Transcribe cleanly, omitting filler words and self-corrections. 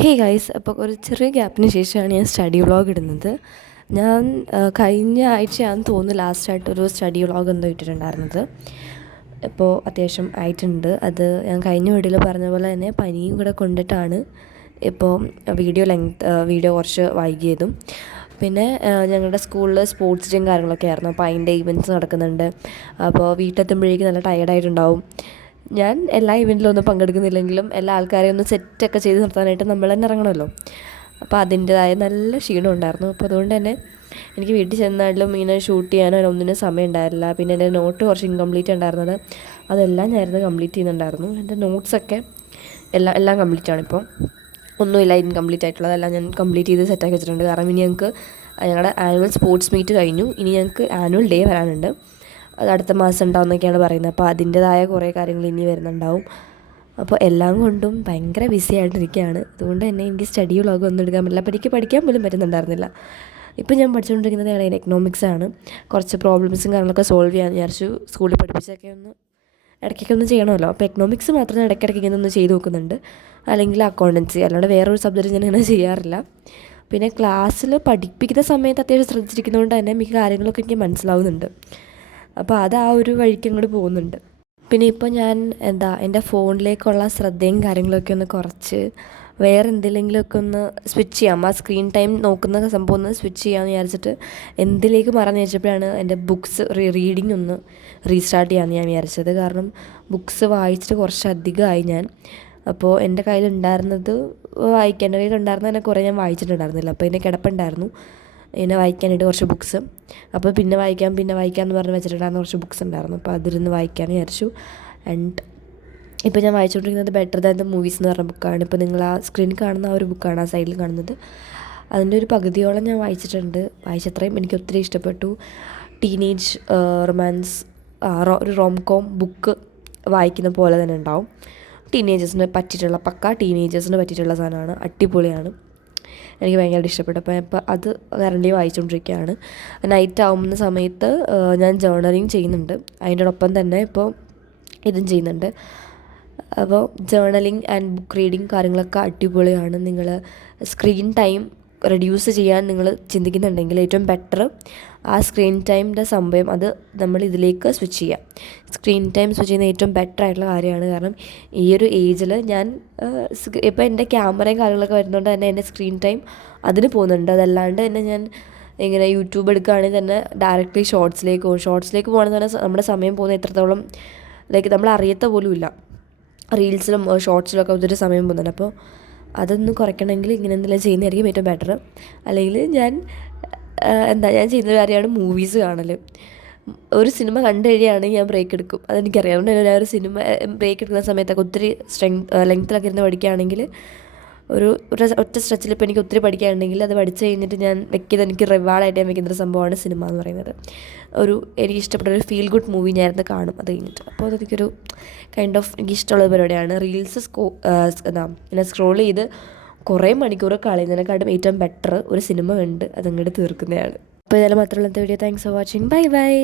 Hey guys, അപ്പോൾ ഒരു ചെറിയ ഗ്യാപ്പിന് ശേഷമാണ് ഞാൻ സ്റ്റഡി വ്ളോഗ് ഇടുന്നത്. ഞാൻ കഴിഞ്ഞ ആഴ്ചയാണെന്ന് തോന്നുന്നു ലാസ്റ്റായിട്ടൊരു സ്റ്റഡി വ്ളോഗ് എന്തോ ഇട്ടിട്ടുണ്ടായിരുന്നത്. ഇപ്പോൾ അത്യാവശ്യം ആയിട്ടുണ്ട്. അത് ഞാൻ കഴിഞ്ഞ വീഡിയോയിൽ പറഞ്ഞ പോലെ തന്നെ പനിയും കൂടെ കൊണ്ടിട്ടാണ് ഇപ്പോൾ വീഡിയോ കുറച്ച് വൈകിയതും. പിന്നെ ഞങ്ങളുടെ സ്കൂളിൽ സ്പോർട്സ് ഡേയും കാര്യങ്ങളൊക്കെ ആയിരുന്നു. അപ്പോൾ അതിൻ്റെ ഇവൻറ്റ്സ് നടക്കുന്നുണ്ട്. അപ്പോൾ വീട്ടിലെത്തുമ്പോഴേക്കും നല്ല ടയേർഡായിട്ടുണ്ടാവും. ഞാൻ എല്ലാ ഇവൻറ്റിലൊന്നും പങ്കെടുക്കുന്നില്ലെങ്കിലും എല്ലാ ആൾക്കാരെയും ഒന്ന് സെറ്റൊക്കെ ചെയ്ത് നിർത്താനായിട്ട് നമ്മൾ തന്നെ ഇറങ്ങണമല്ലോ. അപ്പോൾ അതിൻ്റേതായ നല്ല ക്ഷീണം ഉണ്ടായിരുന്നു. അപ്പോൾ അതുകൊണ്ട് തന്നെ എനിക്ക് വീട്ടിൽ ചെന്നാലും ഇങ്ങനെ ഷൂട്ട് ചെയ്യാനോ ഒന്നിനും സമയം ഉണ്ടായിരുന്നില്ല. പിന്നെ എൻ്റെ നോട്ട് കുറച്ച് ഇൻകംപ്ലീറ്റ് ഉണ്ടായിരുന്നത് അതെല്ലാം ഞാനിരുന്ന് കംപ്ലീറ്റ് ചെയ്യുന്നുണ്ടായിരുന്നു. എൻ്റെ നോട്ട്സൊക്കെ എല്ലാം കംപ്ലീറ്റ് ആണ്. ഇപ്പോൾ ഒന്നുമില്ല ഇൻകംപ്ലീറ്റ് ആയിട്ടുള്ളതെല്ലാം ഞാൻ കംപ്ലീറ്റ് ചെയ്ത് സെറ്റാക്കി വെച്ചിട്ടുണ്ട്. കാരണം ഇനി ഞങ്ങൾക്ക് ഞങ്ങളുടെ ആനുവൽ സ്പോർട്സ് മീറ്റ് കഴിഞ്ഞു. ഇനി ഞങ്ങൾക്ക് ആനുവൽ ഡേ വരാനുണ്ട്. അത് അടുത്ത മാസം ഉണ്ടാവുമെന്നൊക്കെയാണ് പറയുന്നത്. അപ്പോൾ അതിൻ്റേതായ കുറേ കാര്യങ്ങൾ ഇനി വരുന്നുണ്ടാവും. അപ്പോൾ എല്ലാം കൊണ്ടും ഭയങ്കര ബിസി ആയിട്ടിരിക്കുകയാണ്. അതുകൊണ്ട് തന്നെ എനിക്ക് സ്റ്റഡി വ്ളോഗ് ഒന്നും എടുക്കാൻ പറ്റില്ല. പഠിക്കാൻ പോലും പറ്റുന്നുണ്ടായിരുന്നില്ല. ഇപ്പോൾ ഞാൻ പഠിച്ചുകൊണ്ടിരിക്കുന്നത് എക്കണോമിക്സ് ആണ്. കുറച്ച് പ്രോബ്ലംസും കാര്യങ്ങളൊക്കെ സോൾവ് ചെയ്യാൻ വിചാരിച്ചു. സ്കൂളിൽ പഠിപ്പിച്ചൊക്കെ ഇടയ്ക്കൊക്കെ ഒന്ന് ചെയ്യണമല്ലോ. അപ്പോൾ എക്കണോമിക്സ് മാത്രം ഞാൻ ഇടയ്ക്കിടയ്ക്ക് ഇങ്ങനെ ഒന്ന് ചെയ്ത് നോക്കുന്നുണ്ട്. അല്ലെങ്കിൽ അക്കൗണ്ടൻസി, അല്ലാണ്ട് വേറൊരു സബ്ജക്റ്റ് ഞാൻ അങ്ങനെ ചെയ്യാറില്ല. പിന്നെ ക്ലാസ്സിൽ പഠിപ്പിക്കുന്ന സമയത്ത് അത്യാവശ്യം ശ്രദ്ധിച്ചിരിക്കുന്നതുകൊണ്ട് തന്നെ മിക്ക കാര്യങ്ങളൊക്കെ എനിക്ക് മനസ്സിലാവുന്നുണ്ട്. അപ്പോൾ അത് ആ ഒരു വഴിക്ക് അങ്ങോട്ട് പോകുന്നുണ്ട്. പിന്നെ ഇപ്പോൾ ഞാൻ എൻ്റെ ഫോണിലേക്കുള്ള ശ്രദ്ധയും കാര്യങ്ങളൊക്കെ ഒന്ന് കുറച്ച് വേറെ എന്തിലെങ്കിലുമൊക്കെ ഒന്ന് സ്വിച്ച് ചെയ്യാം. ആ സ്ക്രീൻ ടൈം നോക്കുന്ന സംഭവം ഒന്ന് സ്വിച്ച് ചെയ്യാമെന്ന് വിചാരിച്ചിട്ട് എന്തിലേക്ക് മറന്നു വെച്ചപ്പോഴാണ് എൻ്റെ ബുക്സ് റീഡിങ് ഒന്ന് റീസ്റ്റാർട്ട് ചെയ്യാമെന്ന് ഞാൻ വിചാരിച്ചത്. കാരണം ബുക്സ് വായിച്ചിട്ട് കുറച്ചധികമായി ഞാൻ. അപ്പോൾ എൻ്റെ കയ്യിലുണ്ടായിരുന്നത് എൻ്റെ കയ്യിലുണ്ടായിരുന്നത് തന്നെ കുറേ ഞാൻ വായിച്ചിട്ടുണ്ടായിരുന്നില്ല. അപ്പോൾ ഇതിൻ്റെ കിടപ്പുണ്ടായിരുന്നു എന്നെ വായിക്കാനായിട്ട് കുറച്ച് ബുക്സ്. അപ്പോൾ പിന്നെ വായിക്കാമെന്ന് പറഞ്ഞ് വെച്ചിട്ടുണ്ടായിരുന്ന കുറച്ച് ബുക്സ് ഉണ്ടായിരുന്നു. അപ്പോൾ അതിരുന്ന് വായിക്കാമെന്ന് വിചാരിച്ചു. ആൻഡ് ഇപ്പോൾ ഞാൻ വായിച്ചുകൊണ്ടിരിക്കുന്നത് ബെറ്റർ ദാൻ ദ മൂവീസ് എന്ന് പറഞ്ഞ ബുക്കാണ്. ഇപ്പോൾ നിങ്ങൾ ആ സ്ക്രീനിൽ കാണുന്ന ആ ഒരു ബുക്കാണ്, ആ സൈഡിൽ കാണുന്നത്. അതിൻ്റെ ഒരു പകുതിയോളം ഞാൻ വായിച്ചിട്ടുണ്ട്. വായിച്ചത്രയും എനിക്ക് ഒത്തിരി ഇഷ്ടപ്പെട്ടു. ടീനേജ് റൊമാൻസ്, ഒരു റോം കോം ബുക്ക് വായിക്കുന്ന പോലെ തന്നെ ഉണ്ടാവും. ടീനേജേഴ്സിന് പറ്റിയിട്ടുള്ള സാധനമാണ്. അടിപൊളിയാണ്. എനിക്ക് ഭയങ്കരമായിട്ട് ഇഷ്ടപ്പെട്ടു. അപ്പോൾ അത് കറൻറ്റ്ലി വായിച്ചുകൊണ്ടിരിക്കുകയാണ്. നൈറ്റ് ആവുന്ന സമയത്ത് ഞാൻ ജേർണലിങ് ചെയ്യുന്നുണ്ട്. അതിനോടൊപ്പം തന്നെ ഇപ്പോൾ ഇതും ചെയ്യുന്നുണ്ട്. അപ്പോൾ ജേർണലിങ് ആൻഡ് ബുക്ക് റീഡിങ് കാര്യങ്ങളൊക്കെ അടിപൊളിയാണ്. നിങ്ങൾ സ്ക്രീൻ ടൈം റെഡ്യൂസ് ചെയ്യാൻ നിങ്ങൾ ചിന്തിക്കുന്നുണ്ടെങ്കിൽ ഏറ്റവും ബെറ്റർ ആ സ്ക്രീൻ ടൈമിൻ്റെ സമയം അത് നമ്മൾ ഇതിലേക്ക് സ്വിച്ച് ചെയ്യാം. സ്ക്രീൻ ടൈം സ്വിച്ച് ചെയ്യുന്ന ഏറ്റവും ബെറ്റർ ആയിട്ടുള്ള കാര്യമാണ്. കാരണം ഈ ഒരു ഏജിൽ ഞാൻ ഇപ്പോൾ എൻ്റെ ക്യാമറയും കാര്യങ്ങളൊക്കെ വരുന്നതുകൊണ്ട് തന്നെ എൻ്റെ സ്ക്രീൻ ടൈം അതിന് പോകുന്നുണ്ട്. അതല്ലാണ്ട് തന്നെ ഞാൻ ഇങ്ങനെ യൂട്യൂബ് എടുക്കുകയാണെങ്കിൽ തന്നെ ഡയറക്റ്റ്ലി ഷോർട്സിലേക്ക് പോകണമെന്ന് പറഞ്ഞാൽ നമ്മുടെ സമയം പോകുന്ന എത്രത്തോളം നമ്മൾ അറിയത്ത പോലും ഇല്ല. റീൽസിലും ഷോർട്സിലൊക്കെ ഒത്തിരി സമയം പോകുന്നുണ്ട്. അപ്പോൾ അതൊന്നും കുറയ്ക്കണമെങ്കിൽ ഇങ്ങനെ എന്തെങ്കിലും ചെയ്യുന്നതായിരിക്കും ഏറ്റവും ബെറ്റർ. അല്ലെങ്കിൽ ഞാൻ ചെയ്യുന്നൊരു കാര്യമാണ് മൂവീസ് കാണൽ. ഒരു സിനിമ കണ്ടു കഴിയുകയാണെങ്കിൽ ഞാൻ ബ്രേക്ക് എടുക്കും. അതെനിക്കറിയാം. അതുകൊണ്ട് ഞാൻ ഒരു സിനിമ ബ്രേക്ക് എടുക്കുന്ന സമയത്തൊക്കെ ഒത്തിരി ലെങ്ത്തിലൊക്കെ ഇരുന്ന് പഠിക്കുകയാണെങ്കിൽ ഒറ്റ സ്ട്രെച്ചിൽ ഇപ്പോൾ എനിക്ക് ഒത്തിരി പഠിക്കാനുണ്ടെങ്കിൽ അത് പഠിച്ചു കഴിഞ്ഞിട്ട് ഞാൻ എനിക്ക് റിവാർഡായിട്ട് ഞാൻ വെക്കുന്നൊരു സംഭവമാണ് സിനിമ എന്ന് പറയുന്നത്. എനിക്ക് ഇഷ്ടപ്പെട്ട ഒരു ഫീൽ ഗുഡ് മൂവി ഞാനിരുന്ന് കാണും അത് കഴിഞ്ഞിട്ട്. അപ്പോൾ അതെനിക്കൊരു എനിക്ക് ഇഷ്ടമുള്ള പരിപാടിയാണ്. റീൽസ് ഇങ്ങനെ സ്ക്രോൾ ചെയ്ത് കുറേ മണിക്കൂർ കളയുന്നതിനെക്കാട്ടും ഏറ്റവും ബെറ്റർ ഒരു സിനിമ കണ്ട് അതങ്ങോട്ട് തീർക്കുന്നതാണ്. അപ്പോൾ ഇതെല്ലാം മാത്രമുള്ള video. Thanks for watching. By.